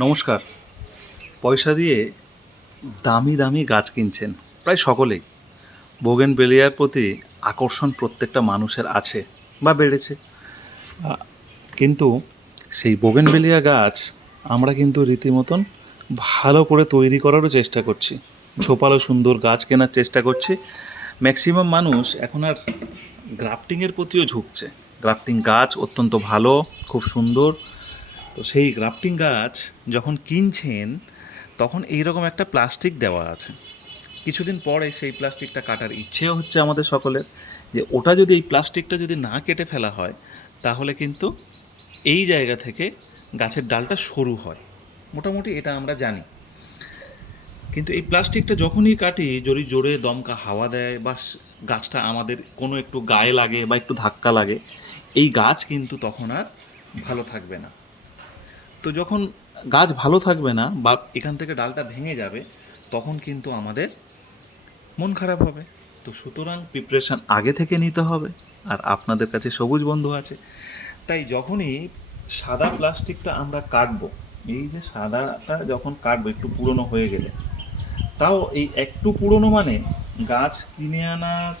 নমস্কার। পয়সা দিয়ে দামি দামি গাছ কিনছেন প্রায় সকলেই। বোগেন বেলিয়ার প্রতি আকর্ষণ প্রত্যেকটা মানুষের আছে বা বেড়েছে। কিন্তু সেই বোগেন বেলিয়া গাছ আমরা কিন্তু রীতিমতন ভালো করে তৈরি করারও চেষ্টা করছি। ঝোপালো সুন্দর গাছ কেনার চেষ্টা করছি। ম্যাক্সিমাম মানুষ এখন আর গ্রাফটিংয়ের প্রতিও ঝুঁকছে। গ্রাফটিং গাছ অত্যন্ত ভালো, খুব সুন্দর। তো সেই গ্রাফটিং গাছ যখন কিনছেন, তখন এইরকম একটা প্লাস্টিক দেওয়া আছে। কিছুদিন পরে সেই প্লাস্টিকটা কাটার ইচ্ছেও হচ্ছে আমাদের সকলের যে ওটা যদি এই প্লাস্টিকটা যদি না কেটে ফেলা হয়, তাহলে কিন্তু এই জায়গা থেকে গাছের ডালটা সরু হয়। মোটামুটি এটা আমরা জানি। কিন্তু এই প্লাস্টিকটা যখনই কাটি, যদি জোরে দমকা হাওয়া দেয় বা গাছটা আমাদের কোনো একটু গায়ে লাগে বা একটু ধাক্কা লাগে, এই গাছ কিন্তু তখন আর ভালো থাকবে না। তো যখন গাছ ভালো থাকবে না বা এখান থেকে ডালটা ভেঙে যাবে, তখন কিন্তু আমাদের মন খারাপ হবে। তো সুতরাং প্রিপারেশান আগে থেকে নিতে হবে আর আপনাদের কাছে সবুজ বন্ধু আছে। তাই যখনই সাদা প্লাস্টিকটা আমরা কাটবো, এই যে সাদাটা যখন কাটবো, একটু পুরনো হয়ে গেলে, তাও এই একটু পুরনো মানে গাছ কিনে আনার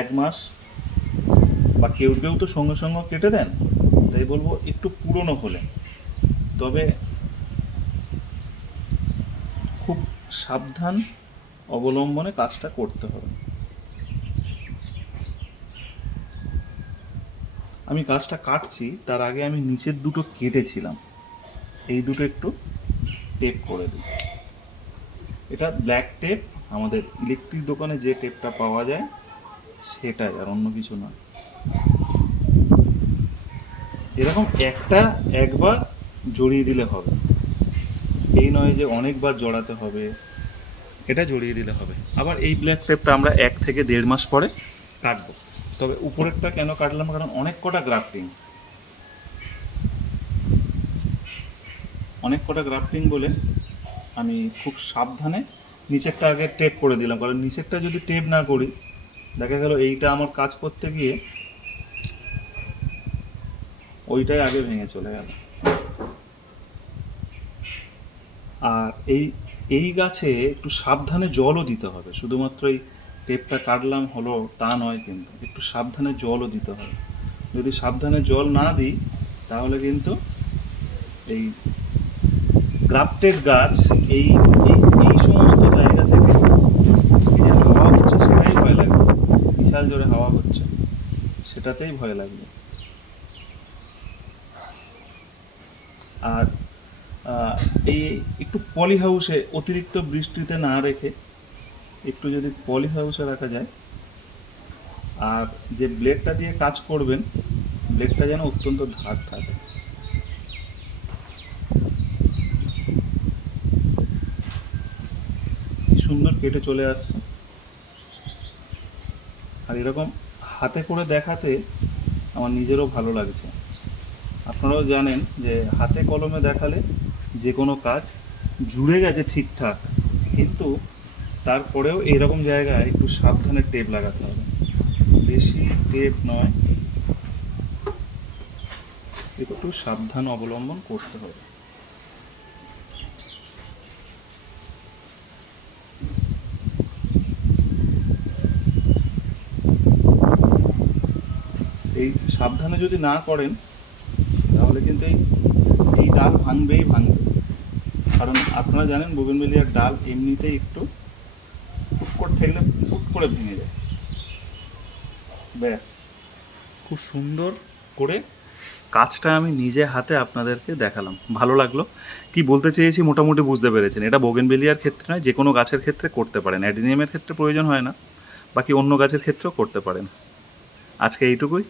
এক মাস বা কেউ কেউ তো সঙ্গে সঙ্গে কেটে দেন। তাই বলব, একটু পুরনো হলে তবে খুব সাবধান অবলম্বনে কাজটা করতে হবে। আমি গাছটা কাটছি, তার আগে আমি নিচের দুটো কেটেছিলাম। এই দুটো একটু টেপ করে দিই। এটা ব্ল্যাক টেপ আমাদের ইলেকট্রিক দোকানে যে টেপটা পাওয়া যায়, সেটাই আর অন্য কিছু না এরকম একটা একবার জড়িয়ে দিলে হবে। এই নয় যে অনেকবার জড়াতে হবে, এটা জড়িয়ে দিলে হবে। আবার এই ব্ল্যাক টেপটা আমরা এক থেকে দেড় মাস পরে কাটবো। তবে উপরেরটা কেন কাটলাম? কারণ অনেক কটা গ্রাফটিং অনেক কটা গ্রাফটিং বলে আমি খুব সাবধানে নিচেরটা আগে টেপ করে দিলাম। কারণ নিচেরটা যদি টেপ না করি, দেখা গেল এইটা আমার কাজ করতে গিয়ে ওইটাই আগে ভেঙে চলে গেল। আর এই এই গাছে একটু সাবধানে জলও দিতে হবে। শুধুমাত্র এই টেপটা কাটলাম হলো তা নয় কিন্তু, একটু সাবধানে জলও দিতে হবে। যদি সাবধানে জল না দিই, তাহলে কিন্তু এই গ্রাফটেড গাছ, এই এই সমস্ত জায়গা থেকে যে হাওয়া হচ্ছে সেটাই ভয় লাগবে। বিশাল জোরে হাওয়া হচ্ছে, সেটাতেই ভয় লাগবে। আর এই একটু পলি হাউসে অতিরিক্ত বৃষ্টিতে না রেখে একটু যদি পলি হাউসে রাখা যায়, আর যে ব্লেডটা দিয়ে কাজ করবেন, ব্লেডটা যেন অত্যন্ত ধার থাকে। সুন্দর কেটে চলে আসছে। আর এরকম হাতে করে দেখাতে আমার নিজেরও ভালো লাগছে। আপনারাও জানেন যে হাতে কলমে দেখালে যে কোনো কাজ জুড়ে গেছে ঠিকঠাক, কিন্তু তারপরেও এইরকম জায়গায় একটু সাবধানে টেপ লাগাতে হবে। বেশি টেপ নয়, একটু সাবধান অবলম্বন করতে হবে। এই সাবধানে যদি না করেন তাহলে কিন্তু এই এই ডাল ভাঙবেই ভাঙবে। কারণ আপনারা জানেন বোগেনবেলিয়ার ডাল এমনিতেই একটু ফুট করে ঠেকলে ফুট করে ভেঙে যায়। ব্যাস। খুব সুন্দর করে কাজটা আমি নিজে হাতে আপনাদেরকে দেখালাম। ভালো লাগল। কি বলতে চেয়েছি মোটামুটি বুঝতে পেরেছেন। এটা বোগেনবেলিয়ার ক্ষেত্রে নয় যে কোনো গাছের ক্ষেত্রে করতে পারেন। অ্যাডিনিয়ামের ক্ষেত্রে প্রয়োজন হয় না বাকি অন্য গাছের ক্ষেত্রেও করতে পারেন। আজকে এইটুকুই।